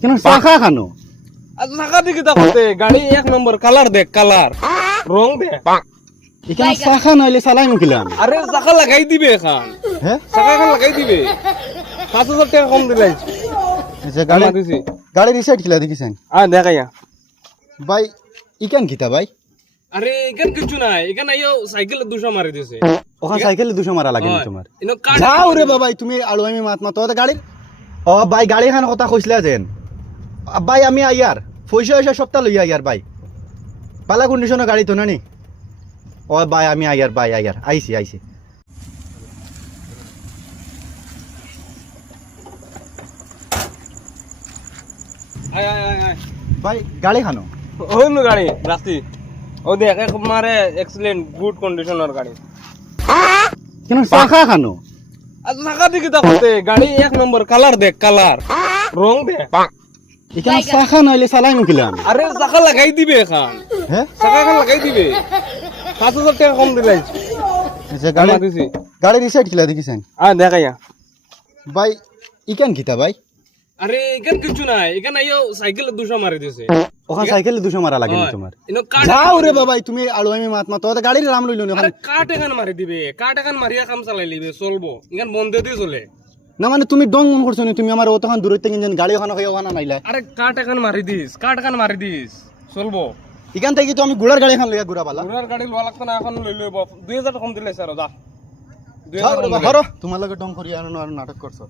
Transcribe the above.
কেন চাকা খানো আজ চাকা দিকে তা করতে গাড়ি এক নম্বর কালার দেখ কালার রং দেখ এখানে চাকা নইলে চালাই মুখিলাম আরে চাকা লাগাই দিবে এখন হ্যাঁ চাকা এখন লাগাই দিবে 5,000 টাকা কম দিলাই আচ্ছা গাড়ি দিছি গাড়ি রিসাইড খিলা দেখিছেন দেখাইয়া ভাই ইকান কিতা ভাই আরে এখান কিছু নাই এখানে আইও সাইকেল 200 মারি দিছে ওখানে সাইকেলে 200 মারা লাগে না তোমার ইনো কাট যাও রে বাবা তুমি আলু আমি মাত মাত গাড়ি ও ভাই গাড়ি খান কথা কইছিলা যেন ভাই আমি আইয়ার পয়সা সপ্তাহ লইয়া আইয়ার ভাই পালা কন্ডিশনের গাড়ি তো নানি ও ভাই আমি আইয়ার ভাই আইয়ার আইছি আয় আয় আয় আয় ভাই গাড়ি খানো ওইনো গাড়ি রাস্তি ও দেখ এক মারে এক্সিলেন্ট গুড কন্ডিশনের গাড়ি কেন চাকা খানো আজ চাকা দিকে তা করতে গাড়ি এক নম্বর কালার দেখ কালার রং দেখ এখানে চাকা নইলে চালাই মুখিলাম আরে চাকা লাগাই দিবে এখন হ্যাঁ চাকা এখন লাগাই দিবে 5,000 টাকা কম দিলাই আচ্ছা গাড়ি দিছি গাড়ি রিসাইড খিলা দেখিছেন দেখাইয়া ভাই ইকান কিতা ভাই আরে এখান কিছু নাই এখানে আইও সাইকেল 200 মারি দিছে ওখানে সাইকেলে 200 মারা লাগে না তোমার ইনো কাট যাও রে বাবা তুমি আলু আমি মাত মাত গাড়ির নাম লইলো না আরে কাট এখান মারি দিবে কাট এখান মারিয়া কাম চালাই লিবে চলবো এখান বন্ধ দিয়ে চলে না মানে তুমি ডং মন করছো নি তুমি আমার অতখান দূর থেকে যেন গাড়ি ওখানে খাই ওখানে নাইলা আরে কাট এখান মারি দিস চলবো এখান থেকে তো আমি ঘোড়ার গাড়ি খান লইয়া ঘুরা পালা পুরার গাড়ি লোয়া লাগতো না এখন লই লইব 2000 কম দিলে স্যার যা 2000 ধরো তোমার লগে ডং করি আর নাটক করছো